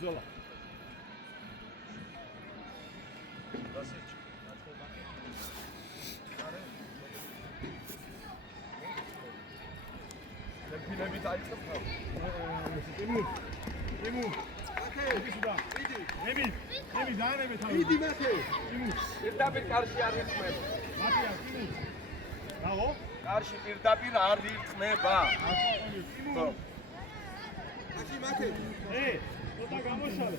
Zola. და გამოშალე.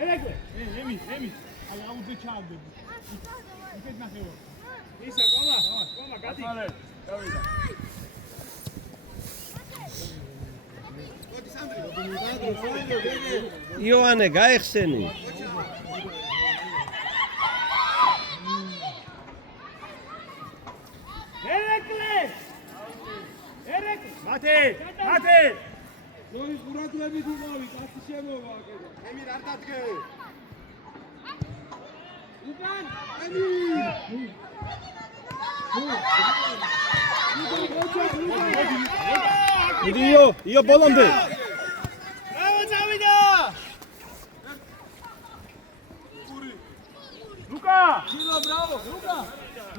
ერეკლე, ემი. აი აუძე ჩააგდები. ისეთ ნახეო. ისა ყომა, გადი. დავიდა. მოდი სანდრი. იოანე, გაიხსენი. ერეკლე. მათე. ნოი ყურადღები დუმავი, კაცი შემოვა კიდე. ემი არ დადგე. უკან, ემი. იო ბოლომდე. ბრავო წავიდა. ლუკა. ჯილო ბრავო,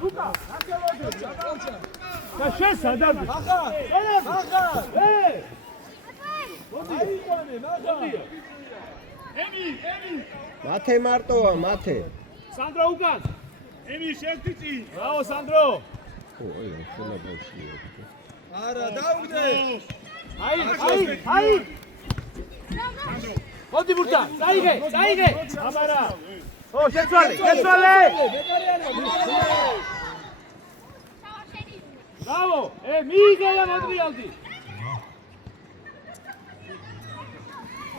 ლუკა. აკელოდი, ჩაკავჩა. და შენ სადარდი? ახლა. აიყვანე, ნახე. ემი. მათე მარტოა, მათე. სანდრო უკან. ემი შევტიცი. ბრავო სანდრო. ოი, ხელა ბავშვია. არა, დაუგდე. აი. მოდი ბურთა, წაიღე. აბარა. ო, შეცვალე. ბრავო, მიიგელა მატრიალდი.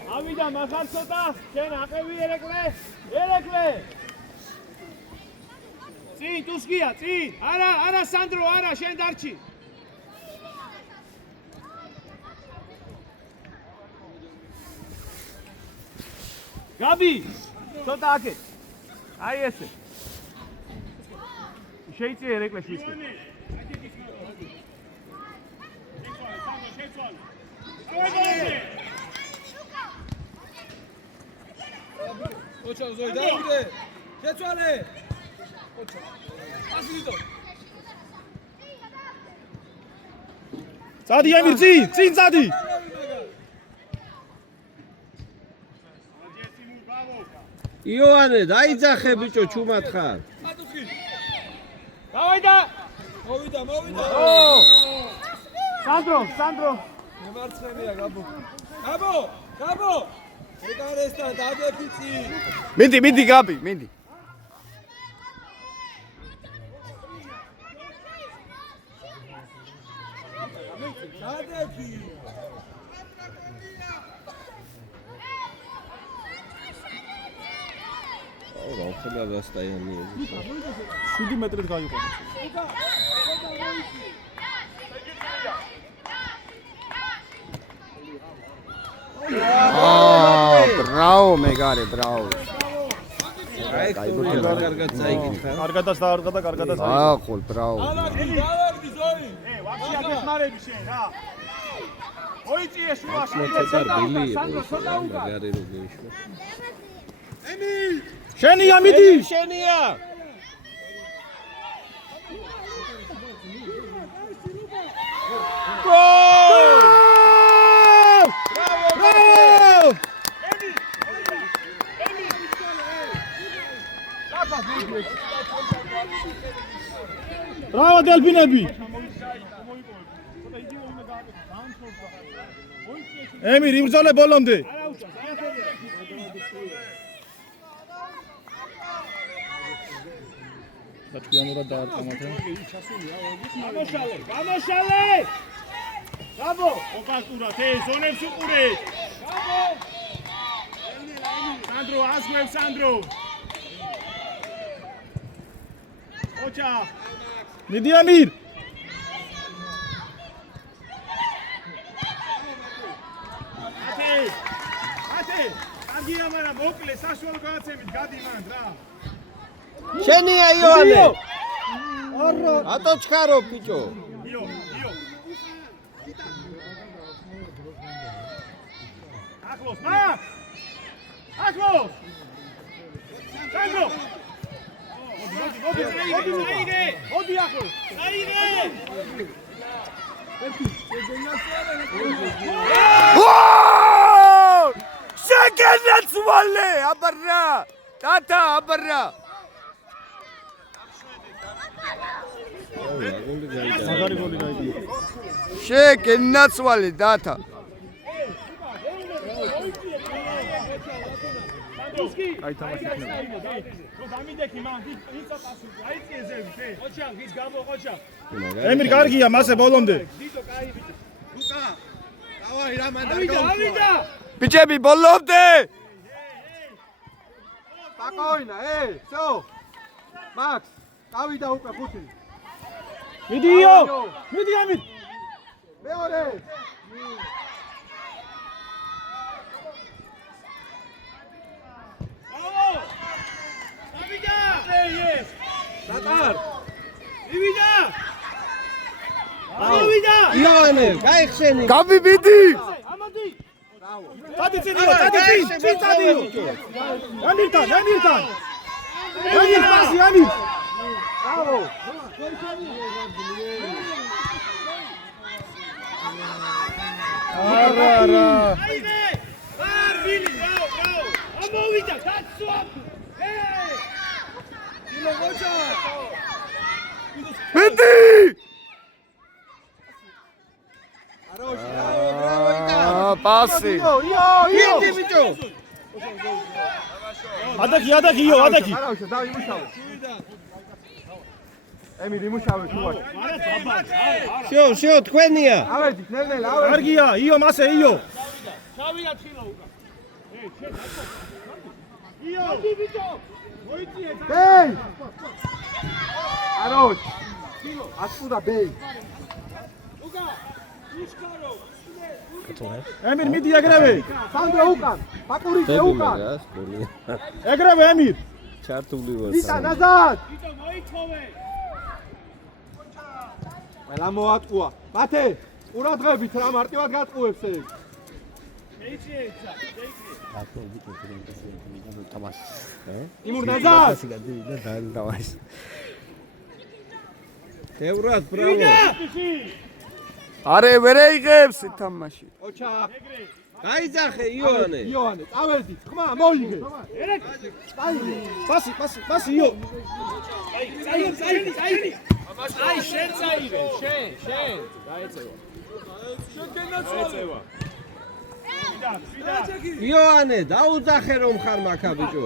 ავიდა მახარცოტა, შენ აყევი ერეკლე. წინ თუსკია, წინ. არა სანდრო, არა, შენ დარჩი. გაბი, ცოტა აკე. აი ესე. შეიწია ერეკლე შვილს. ოჩა ზოი დაუგდე. შეცვალე. ოჩა. ასიდო. წადი ამირ წინ წადი. იოანე, დაიძახე ბიჭო, ჩუმად ხარ. დავიდა. მოვიდა. სანდრო. მემარცხენია გაბო. ეკარესტა დაგეფიცი. მიდი გაბი, მიდი. დაგეფი. რა ხება გასტაიანია. 7 მეტრით გაიყვანა. Bravo, megare, bravo. კარგად წაიკითხა. კარგადაც დაარყა. აყოლ, bravo. დავარდი ზოი. ვაფშე აკეთმარები შენ რა. მოიწიე შუაში. სანდრო ცოტა უკან. მაგარი რო გეიშვა. ემი. შენია მიდი. შენია. Bravo Delfinები. ემი, იმძოლე ბოლომდე. გაჭიანურად დაარტყამათ. გამოშალე! ბრავო! ოკასტურად, ზონებს უყურე. ბრავო! სანდრო, ასმევ სანდრო. ოჩა. მიდი ამირ. ათე. კარგია, მაგრამ მოკლე საშუალო განაცემით გადი მანდ რა. შენია იოანე. ატოჩქარო ბიჭო. იო. ახლოს, მაგ. ახლოს. სანდრო. მოდი ახლოს. აიღე. შეგენაცვალე აბარა ტატა აბარა მაგარი გოლი გაიგო. შეგენაცვალე ტატა აი თამაში იქნება. რო დამიდექი მან იცატას აიწიეზები. ოჩა ვის გამო ოჩა. ემირ კარგია მასე ბოლომდე. დიდო კაი ბიჭო. ლუკა. დავაი რა მან ავიდა! ბიჭები ბოლომდე საკოინა, всё. მაქს, გავიდა უკვე ხუთი. მიდი იო. მიდი ამირ. მეორე. ავიდა! დაკარ. ივიდა! ავიდა! იოანე, გაიხსენი. გავი მიდი ამოდი! დადი წინიო, დადი წინ წადიო. ამირთან. ამირ პასი ამირ. ბრავო. არა. აიმე! არ ვილი, ბრავო! ამოვიდა, დაცვა! დილო მოჭა. მიდი პასი მიდი ბიჭო. ადაკი იო, ადაკი. არავის და იმუშავე. ემილი იმუშავე თუაში. შო, თქვენია. ავედი, ნელ-ნელ ავედი. კარგია, იო მასე იო. ჩავიდა თხილა უკან. იო, ბიჭო! მოიწიე! ბეი! არავის. ასკუდა ბეი. უკა! უშკარო! ემირ მიდი ეგრევე. სანდრო უკან. პაკურიძე უკან. მაგას გოლი. ეგრევე ემირ. ჩართული ვიტა ვარ. ნაზად. ბიჭო, მოიწოვე! ყველა მოატყუა. მათე, ყურადღებით რა მარტივად გატყუებს ეს. მეიწიეცა, იმურ ნაზად. ევრად, ბრავო. არე ვერ ეიღებს თამაში ოჩა. გაიძახე იოანე. იოანე, წავედი. ხმა მოიგე. პასი იო. წაიღე! აი, შენ წაიღე, შენ! დაეწევა. შეგენაცვალე. იოანე, დაუძახე რომ ხარ მაქა ბიჭო.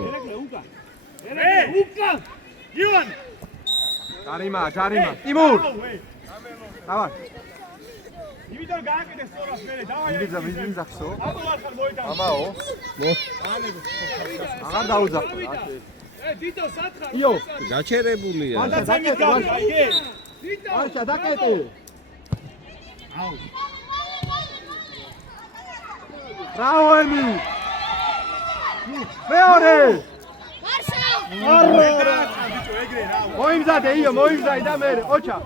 უკან! იოანე! ჯარიმა. ტიმურ. დავა. იმიდან გააკეთე სწორად მერე, დავაი. ვიზახსო. ამოვარხარ მოიტანო. ამაო. აღარ დაუძახო. დიდო, სათხარ! იო. გაჩერებულია. გადაცემით გავი, აიგე. არჩა დაკეტე. აუ! ბრავო ემი. მეორე. მოიმზადე იო, მოიმზადე და მე ოჩა.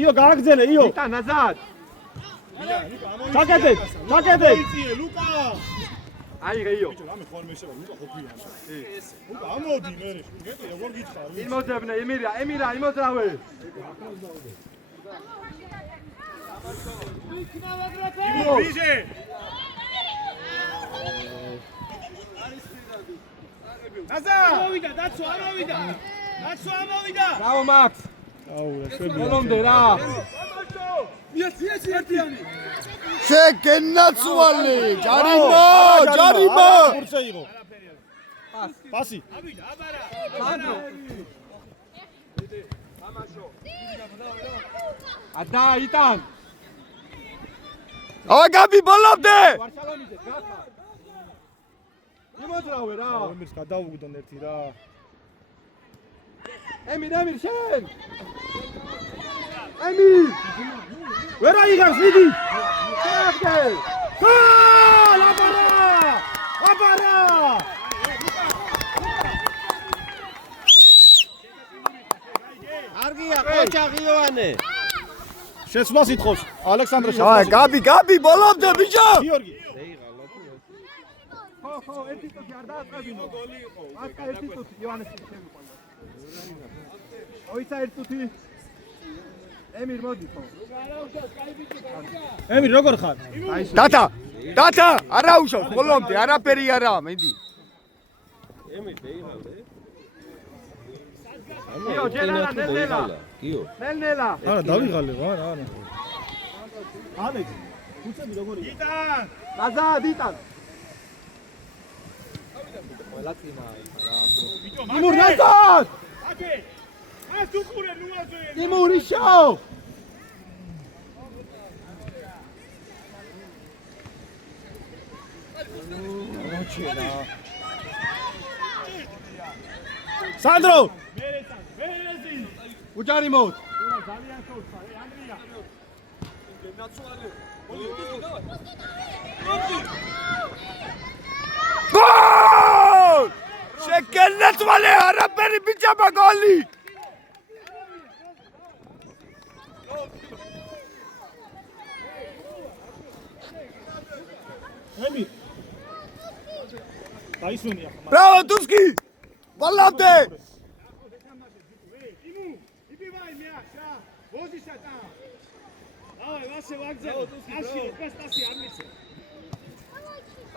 იო გააგზელე, იო. ვიტა ნაზად. ჩაკეთე. მოიწიე, ლუკა! აიღე იო. რამე ხოლმე შევა, ლუკა ყოფილია. ლუკა ამოდი მერე, გეტყვი როგორ გითხარ? იმოძებნე, ემირა, იმოძრავე. იმო ბიჟე. ნაზა! ამოვიდა, დაცვა ამოვიდა! ბრავო მაქს. აუ, შვები. ბოლომდე რა. შეგენაცვალე ჯარიმა კურსე იყო. პასი. ავიდა, აბარა! ადა იტან ავა გაბი ბოლომდე ვარშალამიძე გახარ იმოძრავე რა ემირს გადავუგდონ ერთი რა ემირ შენ ემირ ვერ აიღებს მიდი შეაგდე გოლ აბარა კარგია ყოჩაღ იოანე შეცვლას ითხოვს ალექსანდრე ავა გაბი ბოლომდე ბიჭო გიორგი ხო ერთი წუთი არ დააწყებინო გოლი იყო აკა ერთი წუთი იოანეს შემიყვანა ოიცა ერთი წუთი ემირ მოდი ხო ემირ როგორ ხარ დათა არა უშავს ბოლომდე არაფერი არაა მიდი გიო ჯერალა ნელ-ნელა არა დავიღალე ვარ არა ალექს უცები როგორ იტან გაზად იტან იმურ ნაზად აკე ას უყურე ნუაზე იმური შო სანდრო უჯარი მოთ გოლ შეკენეთ მალე არაფერი ბიჭებო გოლი ემი დაისვენია ბრავო დუსკი ბოლომდე იბივაი მეაშა ვოზიშატა აი ვასე ვაგზა აში პესტასი ამიცე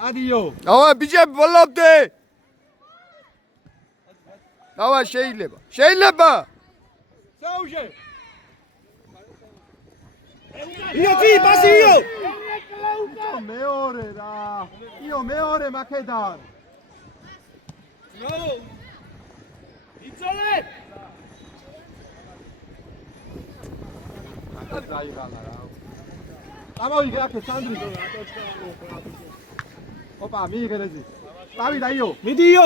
ადიო ავა ბიჭები ბოლომდე ავა შეიძლება საუჟე იო დი პასიო მეორე რა იო მეორე მაკედან იცოლე დაიღალა რა ამოიგე აქე სანდრი ოპა მიიღერეზი დავიდა იო მიდიო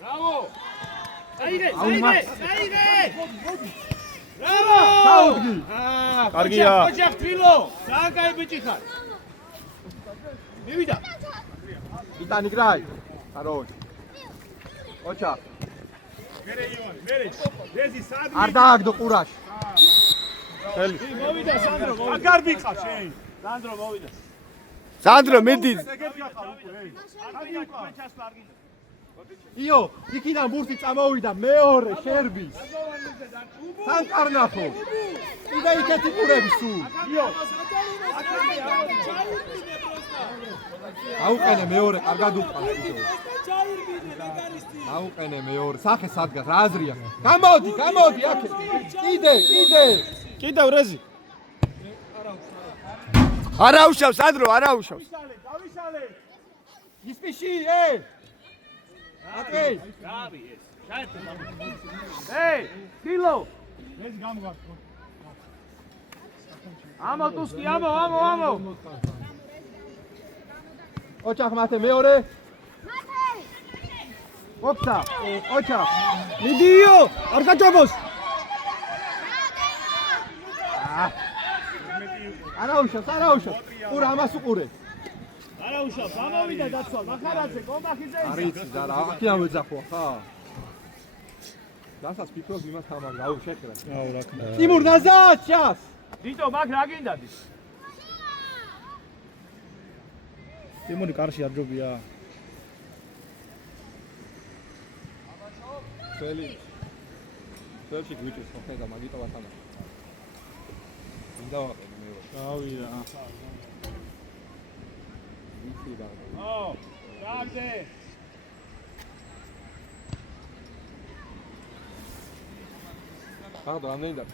ბრავო საიდე ბრავო საუდი კარგია ოჯახ თბილო ძალიან კაი ბიჭი ხარ მივიდა იტანი გრაი კაროი ოჩა მერე იოანე მერე ლეზი სადმი არ დააგდო ყურაში მოვიდა სანდრო მოვიდა აგარ ვიყავ შენ სანდრო მოვიდა სანდრო მიდი იო იქიდან ბურთი წამოვიდა მეორე შერბის თან კარნახო იდა იქეთი ყურები სულ იო აუყენე მეორე კარგად უყავს ბიჭო აუყენე მეორე სახე სადგას რა აზრია გამოდი აქე იდე კიდევ რეზი არა უშავს სანდრო არა უშავს დავიშალე ისპიში ატვეი ფილო რეზი გამოგართო ამო ტუსკი ამო ოჩახ მათე მეორე ოპსა ოჩახ მიდიო არ გაჭობოს არა უშავს ყურა ამას უყურე არა უშავს ამოვიდა დაცვა მახარაძე კომახიძე არიცი და რა აქედან ვეძახვა ხა რასაც ფიქრობ იმას ამან გაუ შეკრა აუ რა ქნა ტიმურ ნაზად ჩას დიტო მაგ რა გინდადი ტიმური კარში არ ჯობია სელში გვიჭირს ხოლმე და მაგიტო ვათანა ინდა ვაყენე მე გავიდა იცი და ო დაგდე ხარდო ამდენი და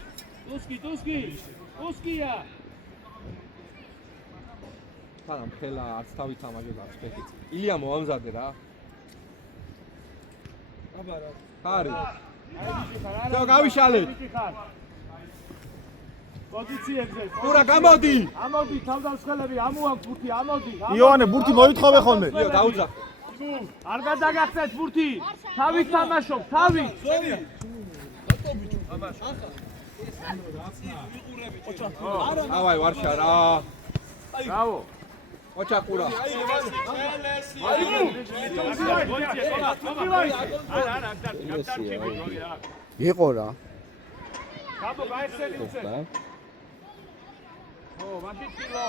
ტუსკია თანამ ხელა არც თავით ამაჟებს არც ფეხით ილია მოამზადე რა აბარა ხარი ზო გავიშალეთ. პოზიციებზე. ყურა გამოდი. ამოდი თავდამსხმელები, ამოაქვს ბურთი, ამოდი. იოანე ბურთი მოითხოვე ხოლმე. იო დაუძახ. არ გადაგახცეთ ბურთი. თავით თამაშობ, თავით. ავაი ვარშა რა. ბრავო. ოჩა ყურა. იყო რა. გაბო გაიხსენი უცე. ო, მაშინ კილო.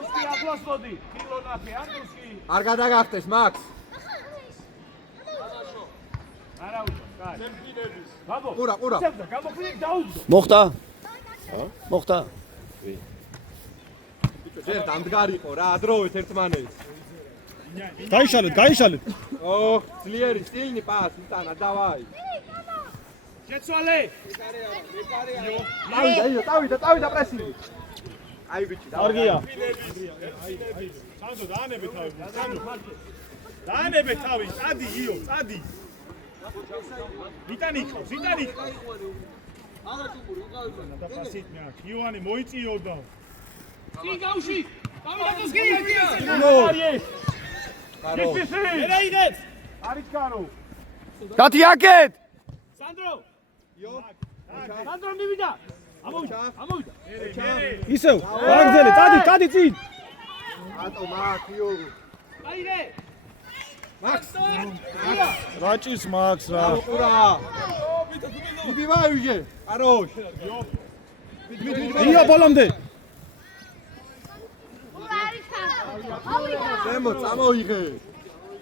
უსკი ახლოს მოდი. კილო ნახე, ან უსკი. არ გადაგახტეს მაქს. არა უშო, კაი. გაბო. ყურა, ყურა. გამოხლით დაუძო. მოხდა? მოხდა? ჯერ დამდგარიყო რა, ადროვეთ ერთმანეთს. გაიშალეთ. ო, ძლიერი სტილნი პას, იტანა, დავაი. შეცვალე. დავიდა პრესინგი. აი ბიჭი, კარგია. სანდო დაანებე თავი, სანდო. დაანებე თავი, წადი იო, წადი. იტანი ხავს. და პასით მე აქ. იოანე მოიწიო და. კი გავში. გამიდაგოს კი. კარო. ერა იღებს. არის კარო. კათი აკეთ. სანდრო. იო. სანდრო მივიდა. ამოვიდა. ისევ, ვაგზელე, წადი წინ. ატო მაქ იო. აიღე. მაქს. რაჭის მაქს რა. ყურა. იბი ვაიჟე. კაროშ. იო ბოლომდე. ზემო წამოიღე.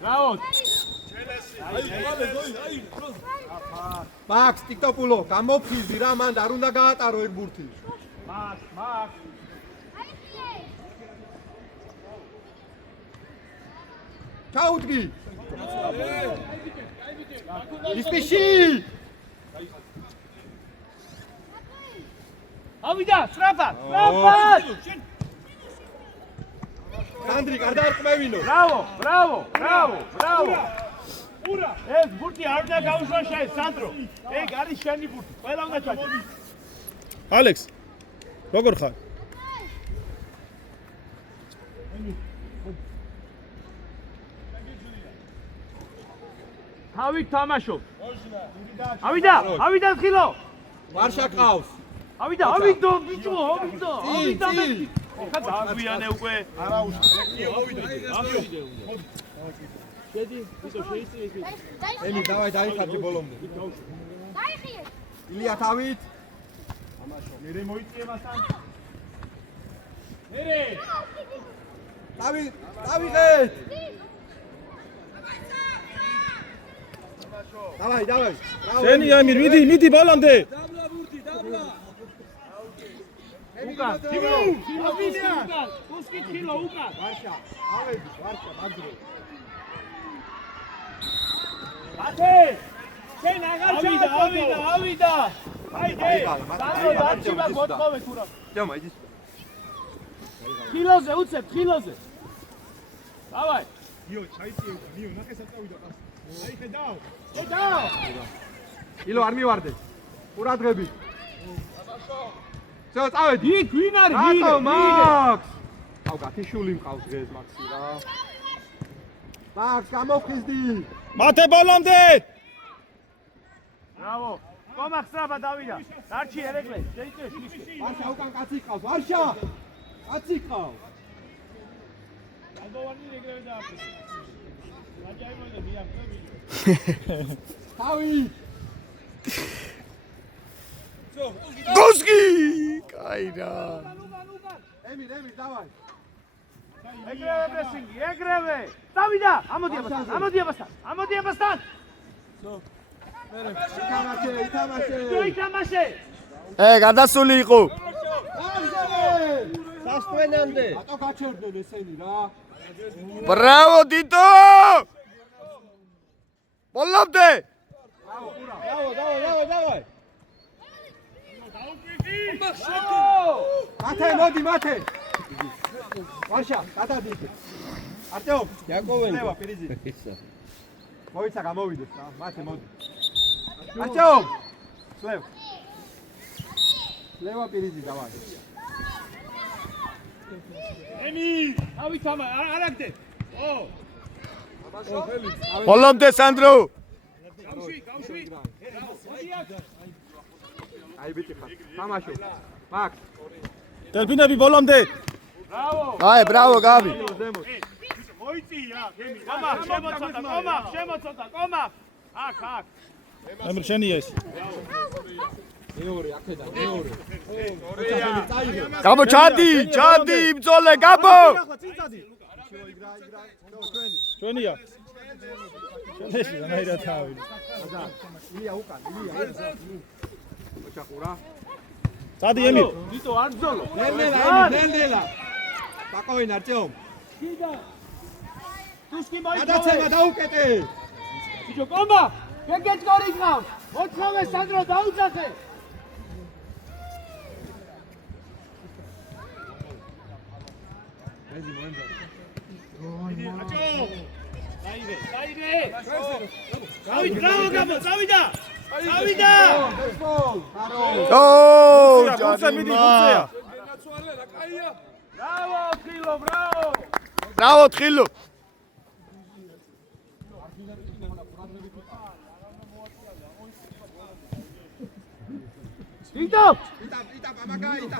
ბრავო. მაქს ტიკტოპულო, გამოფხიზი რა, მანდ არ უნდა გაატარო ეგ ბურთი. მაგ. ჩაუდგი. ისპიში. ავიდა, სწრაფად. ანდრი, არ დაარყმევინო. ბრავო. ურა. ეს ბურთი არ უნდა გაუშვა შენ, სანდრო. ეგ არის შენი ბურთი. ყველა უნდა ჩაჭრო. ალექს. როგორ ხარ? თავით თამაშობ. ავიდა ხილო. ვარშა ყავს. ავიდა ბიჭო, ავიდა მე. ხა დაგვიანე უკვე. არა უშ. შედი, ბიჭო შეიწიე. ემი, დავაი დაიხარჯე ბოლომდე. დაიხიე. ილია თავით. მერე მოიწიე მასთან. დავიღეთ. დავაი. შენი ამირ, მიდი ბოლომდე. უკა, ხილო. უსკი ხილო უკა. ვარშა, მაგდრო. ათე. შენ აღარ ავიდა. აიღე. სანდრო დაჩიმა გოთხოვე თუ რა. ჯამა, იდის. ხილოზე უცებ, ხილოზე. დავაი. იო, ჩაიწიე უკან, იო, ნახე საწავიდა პასი. აი ხედავ. ილო არ მივარდე. ყურადღები. всё, წავედი. იქ ვინ არის? რატო მაქს? აუ, გათიშული მყავს დღეს მაქსი რა. მაქს გამოვხიზდი. მათე ბოლომდე. ბრავო. კომა ხსრაბა დავიდა. დარჩი ერეკლე, შეიწიე შვილში. ვარშა უკან კაცი ყავს, ვარშა. კაცი ყავს. ალბოვანი რეგრევე დააფრთხე. აჯაიბოა მიახტები. თავი. გუსკი! კაი რა. ემი, დავაი. ეგრევე პრესინგი, ეგრევე. დავიდა, ამოდი აბასთან. ითამაშე. გადასული იყო. სასწვენამდე. ატო გაჩერდნენ ესენი რა. ბრავო დიტო! ბოლომდე. დავაი. მათე. ვარშა, გადადი. არტემ, იაკოვენ. ნევა, პირიზი. მოიცა გამოვიდეს რა, მათე მოდი. Артём! Слев. Слева впереди, давай. ემი, ავით არაგდე. ო. ბოლომდე სანდრო. გავშვი. აი ბიჭი ხარ. თამაშო. მაქ. დელფინები ბოლომდე. აი, ბრავო, გაბი. მოიწია, ემი. კომა. აქ. ემი შენია ეს. მეორე, აქედან, მეორე. გაბო ჩადი, ბძოლე, გაბო. ჩვენია. შენეში რანაირად თავი. ილია უკან, ილია. ოჩახურა. წადი ემი. ვიტო არ ბრძოლო. ნელ-ნელა. ბაკოვინ არტემ. თუსკი მოიწოვე. გადაცემა დაუკეტე. ბიჭო კომბა, გეგეჭკორი გავს. მოთხოვე სანდრო დაუძახე. წავიდა! ო, ჯანიმა! ბრავო, თხილო. ვიტო! იტა, მამაკა, იტა.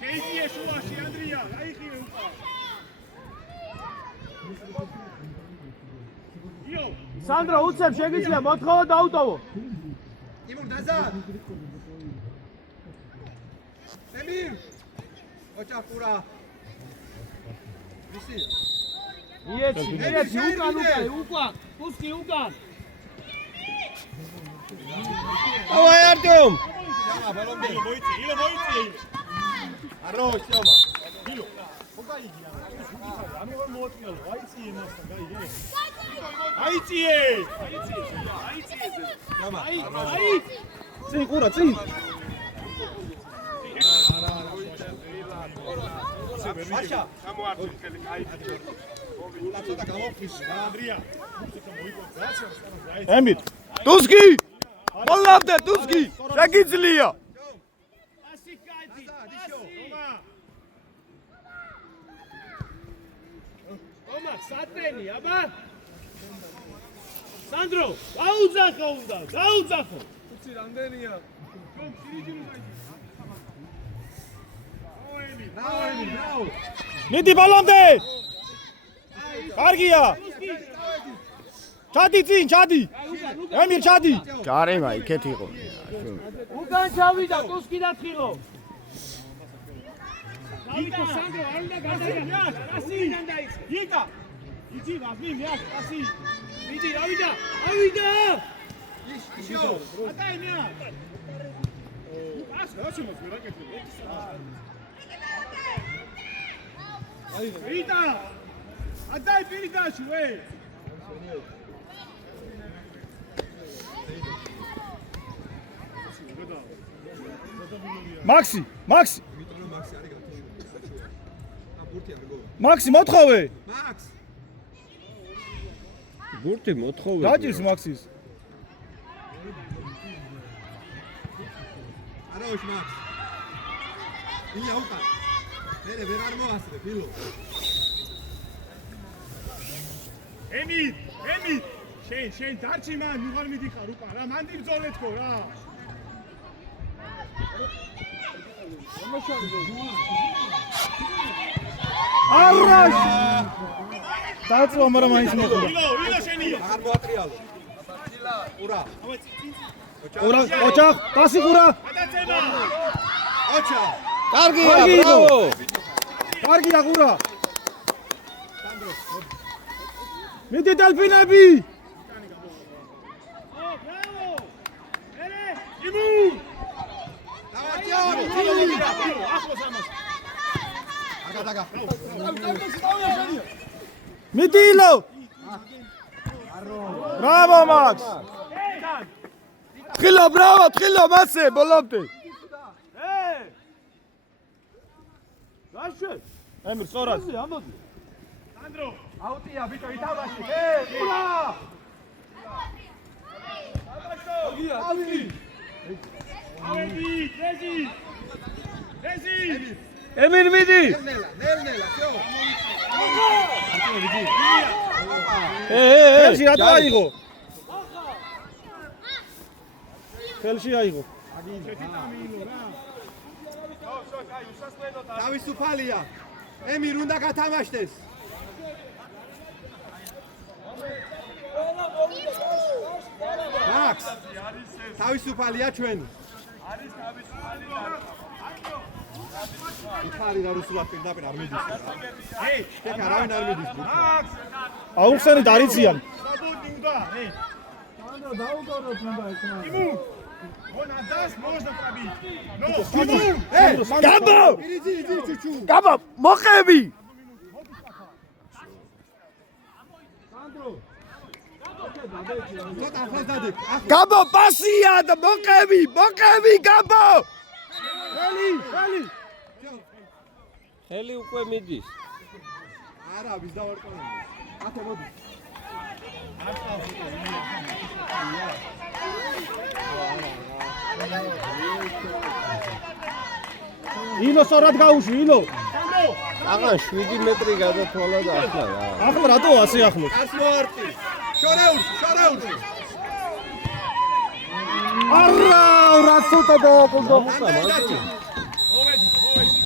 შეიძლება შუაში ანდრია, აიხიე უკან. სანდრო უცებ შეგიძლია მოთხოვო დაუტოვო. იმურ დაზარ. ემირ. ოჩახურა. ვისი? მიეცი უკან. თუსკი უკან. დავაი არტემ. მოიწი. არო, შომა. აიწიე. წინ ყურა, წინ. მაშა. ემი. ტუსკი. ბოლომდე ტუსკი. შეგიძლია. სატრენი, აბა. სანდრო, დაუძახო უნდა, დაუძახო. უცი რამდენია? რაო. მიდი ბოლომდე. კარგია. ჩადი წინ, ჩადი. ემი ჩადი. ჯარიმა იქეთ იყო. უკან ჩავიდა, თუსკი დათხილო. იკო სანდრო, არ უნდა გადაგა. ასი დაიწყე. იკა. იცი ვასმი მეას, ასი. მიდი, ავიდა. ისო. ატაი მეა. ასე მოსმე რა კეთილი. ვიტა. ატაი პირიდაში ვე. მაქსი. მაქსი არის გათიშული. ბურთი არ გო. მაქსი მოთხოვე. მაქს. ბურთი მოთხოვე. გაჭირს მაქსის. არაუშ მაქს. ილია უკან. მერე ვეღარ მოასწრე, ფილო. ემი. შენ დარჩი მან, მიღარ მიდიხარ უკან რა, მანდი ბძოლე თქო რა. არაშ. დაწვა, მაგრამ მაინც მოხდა. ილო შენია. არ მოატრიალო. ურა. ოჩახ, დასი ყურა. გადაცემა. ოჩა. კარგია, ბრავო. კარგია ყურა. მიდი დელფინები. იმუ. დაგა. მიდი ილო. ბრავო მაქს. თხილო, ბრავო, თხილო, მასე, ბოლომდე. გაშვე. ემი სწორად. ამოდი. სანდრო. აუტია ბიჭო ითავაში. ურა! ემირ მიდი. ხელში რატო აიღო? ხელში აიღო. თავისუფალია. ემირ უნდა გათამაშდეს. მაქს. თავისუფალია ჩვენ. არის თავისუფალია. იფარი და რუსულად პირდაპირ არ მიდის. ეგ არავინ არ მიდის. აუხსენით არიციან. Свободный удар. სანდრო დაუგოროთ უნდა ესა. Тимур. Он отдаст, можно пробить. Но გაბო! იძი ჩუჩუ. გაბო, მოყევი! სანდრო. ცოტა ახლა დადეკ. გაბო, პასია და მოყევი, გაბო! ხელი. ხელი უკვე მიდის. არა, ვის დავარკვევი. ათე მოდი. ილო სწორად გაუშვი, ილო. აღარ 7 მეტრი გადათვალა და ახლა რა. ახლა რატო ასე ახლოს? ას მოარტი. შორეულში. არა, რა ცოტა დააყოლდა. ამდენი დაჭი.